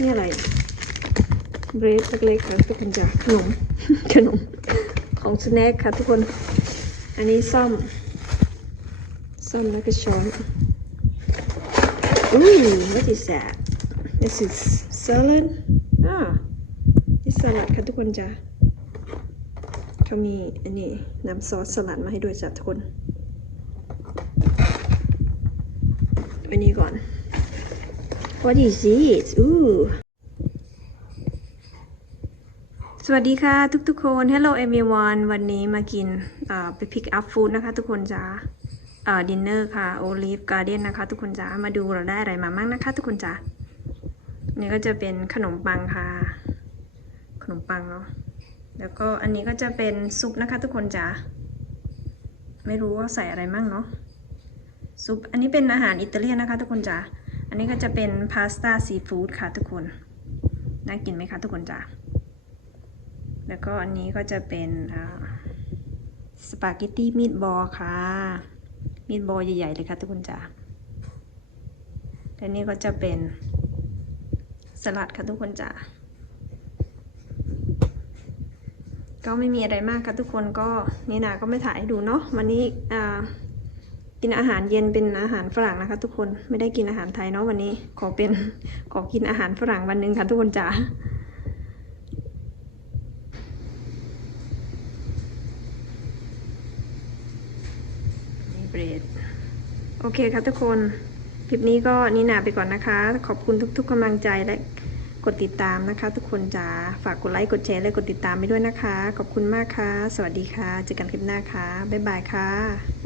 นี่อะไรเบรดเล็กๆค่ะทุกคนจ้ะขนมขนมของสแน็คค่ะทุกคน อันนี้ซ่อมซ่อมแล้วก็ช้อน Ooh, what is that? This is salad. Ah, this salad ค่ะทุกคนจ้ะเขามีอันนี้น้ำซอสสลัดมาให้ด้วยจ้ะทุกคนอันนี้ก่อน What is it? Ooh. สวัสดีค่ะ ทุกๆคน Hello everyone วันนี้มากินไป pick up food นะคะ ทุกคนจ้าอ่าดินเนอร์ค่ะ Olive Garden นะคะ ทุกคนจ้ามาดูเราได้อะไรมาบ้างนะคะ ทุกคนจ้านี่ก็จะเป็นขนมปังค่ะ ขนมปังเนาะแล้วก็อันนี้ก็จะเป็นซุปนะคะ ทุกคนจ้าไม่รู้ว่าใส่อะไรมั่งเนาะซุปอันนี้เป็นอาหารอิตาเลียนนะคะ ทุกคนจ้า อันนี้ก็จะเป็นพาสต้าซีฟู้ดค่ะทุกคน น่ากินไหมคะทุกคนจ้าแล้วก็อันนี้ก็จะเป็นสปาเกตตี้มีดบอลค่ะ มีดบอลใหญ่ๆเลยค่ะทุกคนจ้าและนี่ก็จะเป็นสลัดค่ะทุกคนจ้าก็ไม่มีอะไรมากค่ะทุกคนก็นี่นาก็ไม่ถ่ายให้ดูเนาะวันนี้อ่า กินอาหารเย็นเป็นอาหารฝรั่งนะคะ ทุกคนไม่ได้กินอาหารไทยเนาะวันนี้ ขอเป็นขอกินอาหารฝรั่งวันหนึ่งค่ะทุกคนจ้านี่เบรดโอเคครับทุกคนคลิปนี้ก็นี่นาไปก่อนนะคะ ขอบคุณทุกๆกำลังใจและกดติดตามนะคะ ทุกคนจ๋าฝากกดไลค์กดแชร์และกดติดตามไปด้วยนะคะ ขอบคุณมากค่ะ สวัสดีค่ะ เจอกันคลิปหน้าค่ะ บ๊ายบายค่ะ